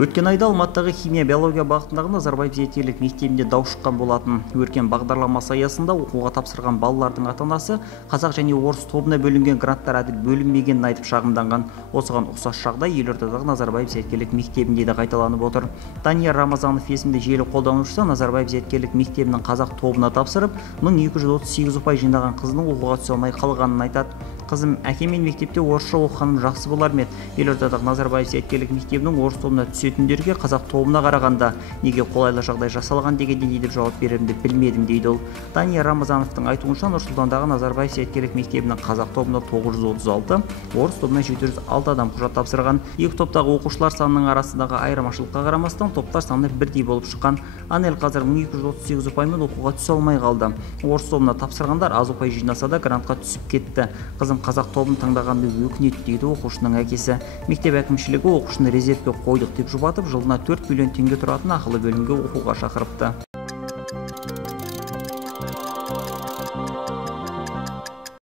Өткен айда Алматыдағы химия биология бағытындағы Назарбаев зияткерлік мектебінде дау шыққан болатын. Өркен бағдарламасы аясында оқуға тапсырған балалардың ата-анасы қазақ және орыс тобына бөлінген гранттар әділ бөлінбегенін айтып шағымданған. Осыған ұқсас жағдай елордадағы Назарбаев зияткерлік мектебінде де қайталанып отыр. Данияр Рамазанов есімді желі қолданушысы Назарбаев зияткерлік мектебінің қазақ тобына тапсырып, 1238 ұпай жинаған қызының оқуға түсе алмай қалғанын айтады. Қызым, әкемен мектепте орысша оқығаным жақсы болар ма еді? Елордадағы Назарбаев зияткерлік мектебінің орыс тобына түсетіндерге қазақ тобына қарағанда неге қолайлы жағдай жасалған дегенде не деп жауап берерімді білмедім дейді ол. Данияр Рамазановтың айтуынша Нұр-Сұлтандағы Назарбаев зияткерлік мектебінің қазақ тобына 936, орыс тобына 706 адам құжат тапсырған. Екі топтағы оқушылар санының арасындағы айырмашылыққа қарамастан топтар саны бірдей болып шыққан. Анел қазір 1238 ұпаймен оқуға түсе алмай қалды. Орыс тобына тапсырғандар аз ұпай жинаса да грантқа түсіп кетті. Қызым қазақ тобын таңдағанды өкінеді дейді оқушының әкесі. Мектеп әкімшілігі оқушыны резервке қойдық деп жұбатып, жылына 4 миллион теңге тұратын ақылы бөлімге оқуға шақырыпты.